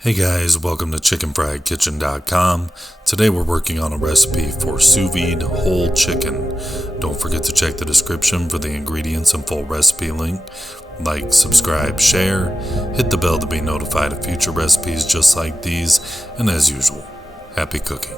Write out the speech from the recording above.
Hey guys, welcome to chickenfriedkitchen.com. Today we're working on a recipe for sous vide whole chicken. Don't forget to check the description for the ingredients and full recipe link. Like, subscribe, share, hit the bell to be notified of future recipes just like these, and as usual, happy cooking.